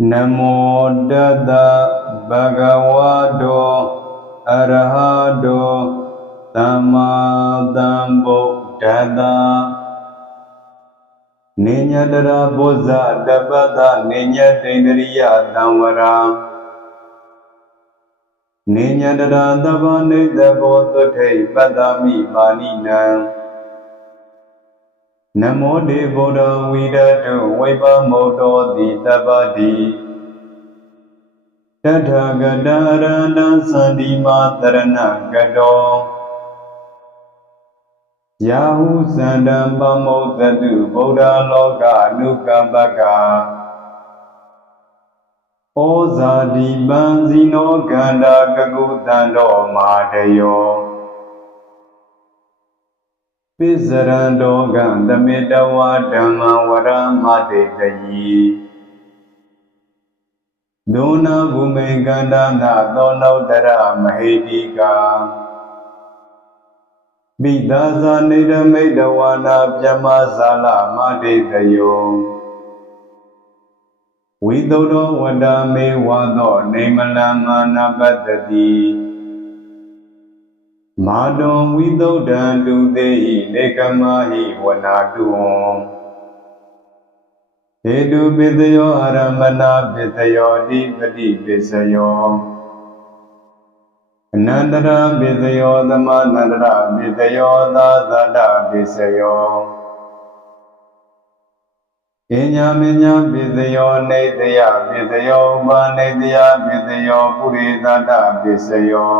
နမောတတဗဂဝတောအရဟတောသမ္မာသမ္ဗုဒ္ဓတ္တနိညတရဘုဇတပတ္တနိညတိန္ဒရိယသံဝရာနိညတရသဗ္ဗနိတ္တဘောသုထိပတ္တမိပါဏိနံ နမောတေဗုဒ္ဓဝိရတုဝိပမုတ်တောတိတပ္ပတိတထာဂတရဏံသန္တိမာတရဏကတောယာဟုသန္တံပမုတ်တတုဗုဒ္ဓလောကအနုကမ္ပကဩဇာတိပံဇိနောကန္တာကကုတံတော်မာတယော ပိစရံတောကံသမေတဝါဓမ္မဝရမတေတယီဒုနာဘုမေကန္တာနာသောနောတရမဟေတိကာပိဒါဇာနေရမိတဝါနာပြမဇာလမတေတယောဝိသုဒ္ဓဝတ္တမေဝါသောနေမလမာနပတ္တတိ မာတောဝိသုဒ္ဓံတုသေဟိနေကမဟိဝနာတုဝံဟေတုပိတယောအာရမဏပိတယောတိပတိပိစယောအနန္တရပိတယောသမနန္တရပိတယောသာသတ္တပိစယောပညာမညာပိတယောနေတယပိတယောဥပနေတယပိတယောပုရိသတ္တပိစယော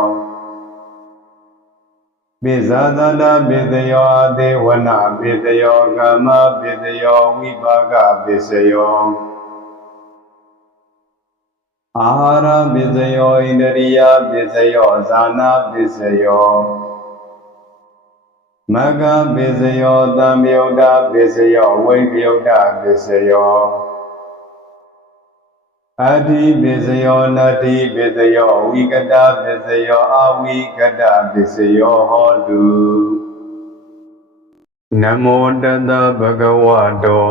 ပိဇာသတ္တပိတယောအသေးဝနပိတယောကမ္မပိတယောဝိပါကပိစယောအာဟာရပိစယောဣန္ဒရိယပိစယောဇာနာပိစယောမဂ္ဂပိစယောသံယုတ်တာပိစယောဝိပယုတ်တာပိစယော အတ္တိပိစယောနတ္တိပိစယောဝိကတပိစယောအဝိကတပိစယောဟောတုနမောတတဗဂဝတော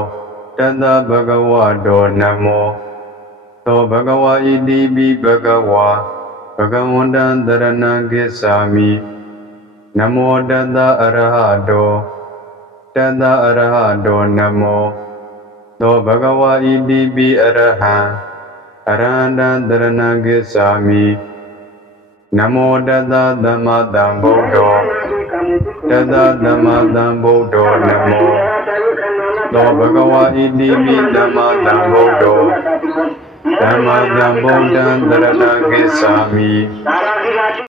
တတဗဂဝတောနမောသောဘဂဝါဣတိပိဘဂဝါဘဂဝန္တံတရဏံကိစ္ဆာမိနမောတတအရဟတောတတအရဟတောနမောသောဘဂဝါဣတိပိအရဟံ အရဟန္တံတရဏံကိစ္ဆာမိနမောတတသမ္မာသမ္ဗုဒ္ဓောတတသမ္မာသမ္ဗုဒ္ဓောနမောသောဘဂဝါဣတိပိသမ္မာသမ္ဗုဒ္ဓောဓမ္မတံဗုဒ္ဓံတရဏကိစ္ဆာမိ